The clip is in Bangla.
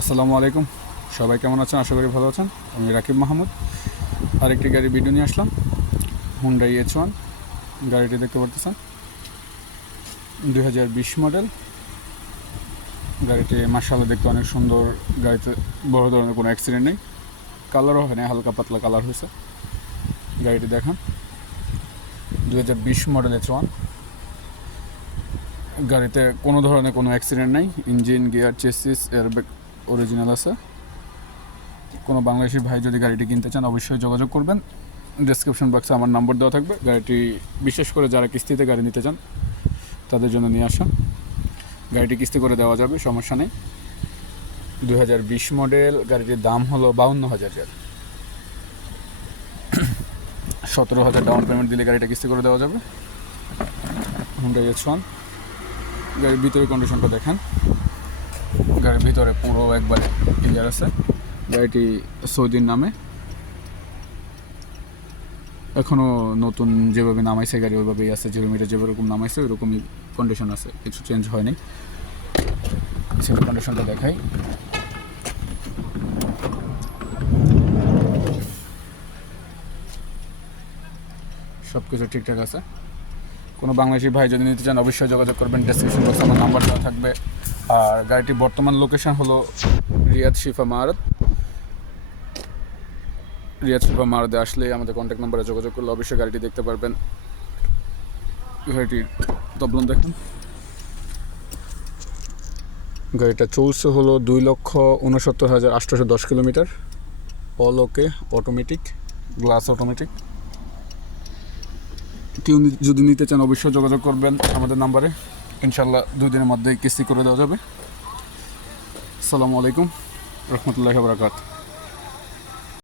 আসসালামু আলাইকুম। সবাই কেমন আছেন? আশা করি ভালো আছেন। আমি রাকিব মাহমুদ। আরেকটি গাড়ির ভিডিও নিয়ে আসলাম, হুন্ডাই H1। গাড়িটি দেখতে পারতেছেন 2020 মডেল। গাড়িটি মাশাআল্লাহ দেখতে অনেক সুন্দর। গাড়িতে বড় ধরনের কোনো অ্যাক্সিডেন্ট নেই, কালারও হয় না, হালকা পাতলা কালার হয়েছে। গাড়িটি দেখান, 2020 মডেল H1। গাড়িতে কোনো ধরনের কোনো অ্যাক্সিডেন্ট নেই। Engine, gear, chassis, airbag original আছে। কোনো বাংলাদেশি ভাই যদি গাড়িটি কিনতে চান অবশ্যই যোগাযোগ করবেন। ডেসক্রিপশন বক্সে আমার নম্বর দেওয়া থাকবে। গাড়িটি বিশেষ করে যারা কিস্তিতে গাড়ি নিতে চান তাদের জন্য নিয়ে আসা। গাড়িটি কিস্তি করে দেওয়া যাবে, সমস্যা নেই। 2020 মডেল। গাড়িটির দাম হলো 52,000 টাকা। 17,000 ডাউন পেমেন্ট দিলে গাড়িটা কিস্তি করে দেওয়া যাবে। Hyundai H1। গাড়ির ভিতরে কন্ডিশনটা দেখেন। গাড়ির ভিতরে পুরো একবারে ক্লিয়ার আছে। গাড়িটি সৌদির নামে, এখনও নতুন যেভাবে নামাইছে গাড়ি ওইভাবেই আছে। কিলোমিটার যেরকম নামাইছে ওইরকমই কন্ডিশন আছে, কিছু চেঞ্জ হয়নি। সিট কন্ডিশনটা দেখাই। সব কিছু ঠিকঠাক আছে। কোনো বাংলাদেশি ভাই যদি নিতে চান অবশ্যই যোগাযোগ করবেন। ডেসক্রিপশন বক্সে আমার নাম্বার দেওয়া থাকবে। আর গাড়িটির বর্তমান লোকেশন হলো রিয়াদ শিফা মারত। রিয়াদ শিফা মারদে আসলে আমাদের কন্ট্যাক্ট নাম্বারে যোগাযোগ করলে অবশ্যই গাড়িটি দেখতে পারবেন। গাড়িটির তবলন দেখুন। গাড়িটা চলছে হলো 2,69,810 কিলোমিটার। অল ওকে, অটোমেটিক, গ্লাস অটোমেটিক। কেউ যদি নিতে চান অবশ্যই যোগাযোগ করবেন আমাদের নাম্বারে। ইনশাল্লাহ 2 দিনের মধ্যেই কিস্তি করে দেওয়া যাবে। আসসালামু আলাইকুম রহমতুল্লাহি ওয়া বারাকাতুহু।